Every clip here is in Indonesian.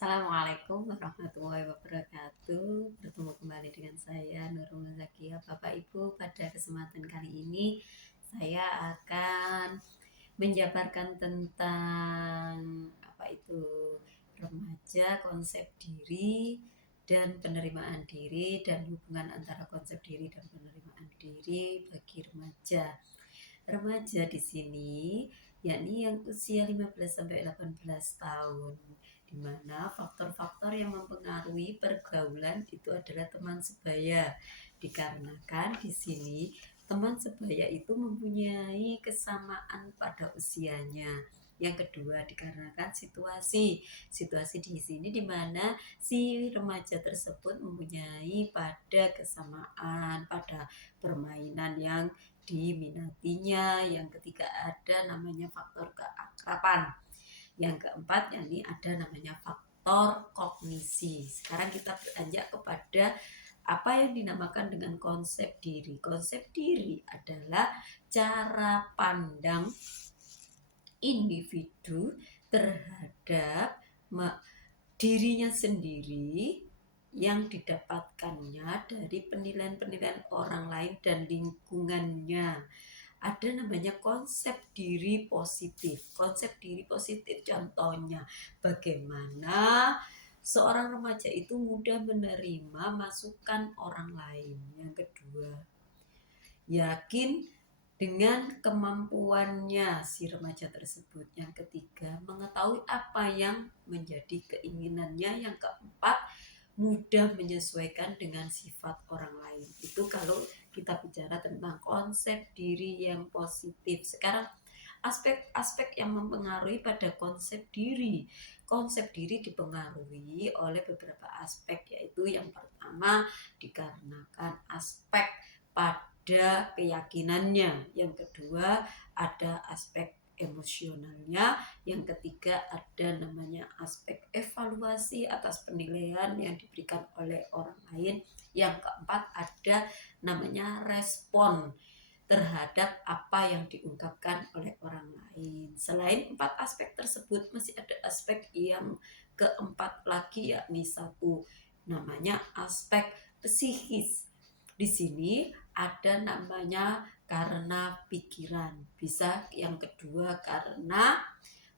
Assalamualaikum warahmatullahi wabarakatuh. Bertemu kembali dengan saya Nurul Zakia. Bapak Ibu, pada kesempatan kali ini saya akan menjabarkan tentang apa itu remaja, konsep diri dan penerimaan diri dan hubungan antara konsep diri dan penerimaan diri bagi remaja. Remaja di sini yakni yang usia 15 sampai 18 tahun, di mana faktor-faktor yang mempengaruhi pergaulan itu adalah teman sebaya. Dikarenakan di sini teman sebaya itu mempunyai kesamaan pada usianya. Yang kedua, dikarenakan situasi di sini di mana si remaja tersebut mempunyai pada kesamaan pada permainan yang diminatinya. Yang ketiga, ada namanya faktor keakraban. Yang keempat, yakni ada namanya faktor kognisi. Sekarang kita beranjak kepada apa yang dinamakan dengan konsep diri. Konsep diri adalah cara pandang individu terhadap dirinya sendiri yang didapatkannya dari penilaian-penilaian orang lain dan lingkungannya. Ada namanya konsep diri positif. Konsep diri positif contohnya bagaimana seorang remaja itu mudah menerima masukan orang lain. Yang kedua, yakin dengan kemampuannya si remaja tersebut. Yang ketiga, mengetahui apa yang menjadi keinginannya. Yang keempat, mudah menyesuaikan dengan sifat orang lain. Itu kalau kita bicara tentang konsep diri yang positif. Sekarang aspek-aspek yang mempengaruhi pada konsep diri. Konsep diri dipengaruhi oleh beberapa aspek, yaitu yang pertama dikarenakan aspek pada keyakinannya, yang kedua ada aspek emosionalnya, yang ketiga ada namanya aspek evaluasi atas penilaian yang diberikan oleh orang lain, yang keempat ada namanya respon terhadap apa yang diungkapkan oleh orang lain. Selain empat aspek tersebut, masih ada aspek yang keempat lagi, yakni satu namanya aspek psikis. Di sini ada namanya karena pikiran, bisa yang kedua karena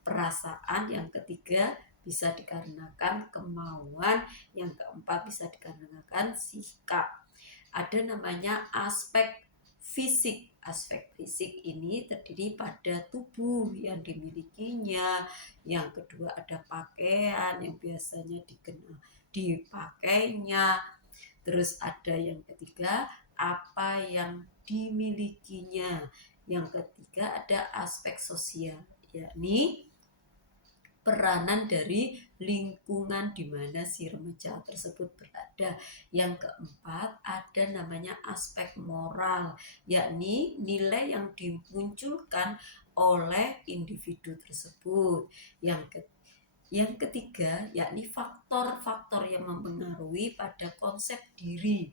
perasaan, yang ketiga bisa dikarenakan kemauan, yang keempat bisa dikarenakan sikap. Ada namanya aspek fisik. Aspek fisik ini terdiri pada tubuh yang dimilikinya. Yang kedua ada pakaian yang biasanya dipakainya. Terus ada yang ketiga apa yang dimilikinya. Yang ketiga ada aspek sosial, yakni peranan dari lingkungan di mana si remaja tersebut berada. Yang keempat ada namanya aspek moral, yakni nilai yang dimunculkan oleh individu tersebut. Yang ketiga yakni faktor-faktor yang mempengaruhi pada konsep diri.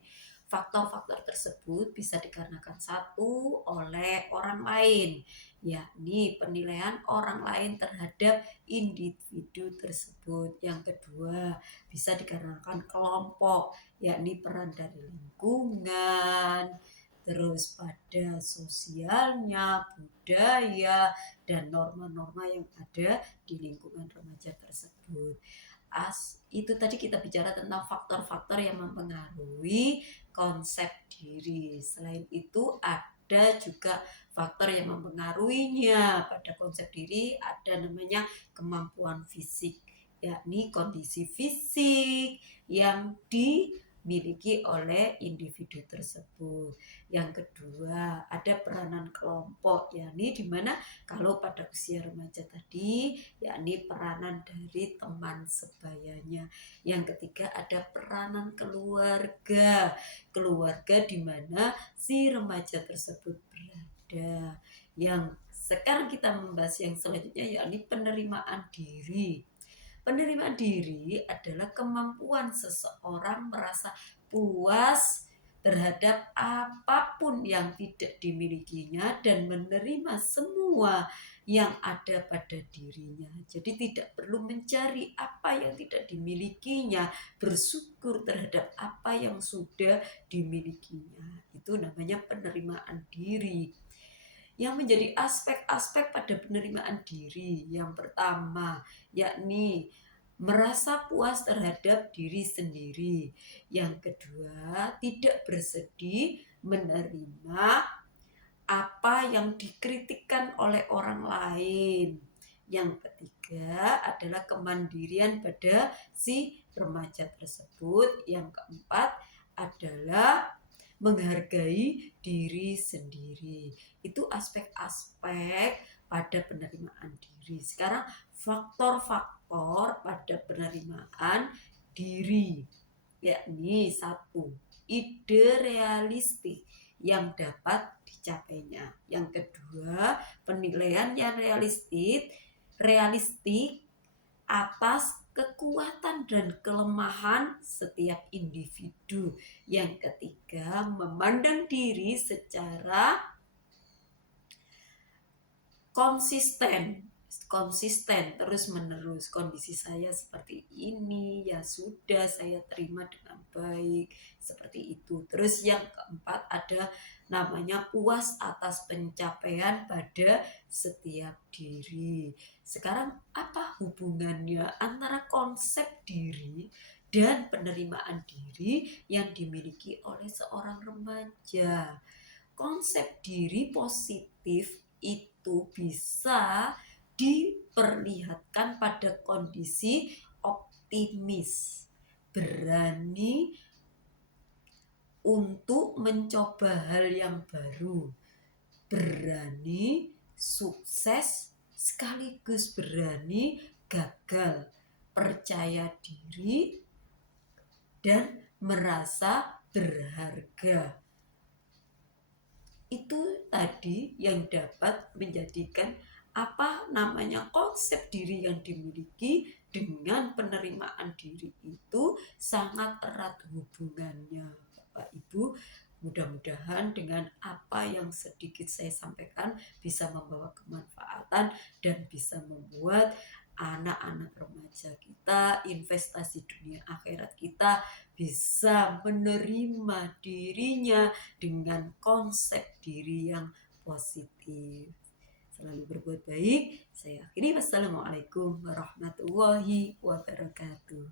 Faktor-faktor tersebut bisa dikarenakan satu oleh orang lain, yakni penilaian orang lain terhadap individu tersebut. Yang kedua bisa dikarenakan kelompok, yakni peran dari lingkungan, terus pada sosialnya, budaya, dan norma-norma yang ada di lingkungan remaja tersebut. Itu tadi kita bicara tentang faktor-faktor yang mempengaruhi konsep diri. Selain itu ada juga faktor yang mempengaruhinya pada konsep diri, ada namanya kemampuan fisik, yakni kondisi fisik yang dimiliki oleh individu tersebut. Yang kedua ada peranan kelompok, yakni dimana kalau pada usia remaja tadi yakni peranan dari teman sebayanya. Yang ketiga ada peranan keluarga, di mana si remaja tersebut berada. Yang sekarang kita membahas yang selanjutnya, yakni penerimaan diri. Penerimaan diri adalah kemampuan seseorang merasa puas terhadap apapun yang tidak dimilikinya dan menerima semua yang ada pada dirinya. Jadi tidak perlu mencari apa yang tidak dimilikinya, bersyukur terhadap apa yang sudah dimilikinya. Itu namanya penerimaan diri. Yang menjadi aspek-aspek pada penerimaan diri yang pertama, yakni merasa puas terhadap diri sendiri. Yang kedua, tidak bersedih menerima apa yang dikritikkan oleh orang lain. Yang ketiga adalah kemandirian pada si remaja tersebut. Yang keempat adalah menghargai diri sendiri. Itu aspek-aspek pada penerimaan diri. Sekarang faktor-faktor pada penerimaan diri, yakni satu, ide realistik yang dapat dicapainya. Yang kedua, penilaian yang realistik atas kekuatan dan kelemahan setiap individu. Yang ketiga, memandang diri secara konsisten terus menerus. Kondisi saya seperti ini, ya sudah, saya terima dengan baik, seperti itu. Terus yang keempat ada namanya puas atas pencapaian pada setiap diri. Sekarang apa hubungannya antara konsep diri dan penerimaan diri yang dimiliki oleh seorang remaja? Konsep diri positif itu bisa diperlihatkan pada kondisi optimis, berani untuk mencoba hal yang baru, berani sukses sekaligus berani gagal, percaya diri dan merasa berharga. Itu tadi yang dapat menjadikan apa namanya konsep diri yang dimiliki dengan penerimaan diri itu sangat erat hubungannya, Bapak Ibu. Mudah-mudahan dengan apa yang sedikit saya sampaikan bisa membawa kemanfaatan dan bisa membuat anak-anak remaja kita, investasi dunia akhirat kita bisa menerima dirinya dengan konsep diri yang positif. Selalu berbuat baik. Saya akhiri. Wassalamualaikum warahmatullahi wabarakatuh.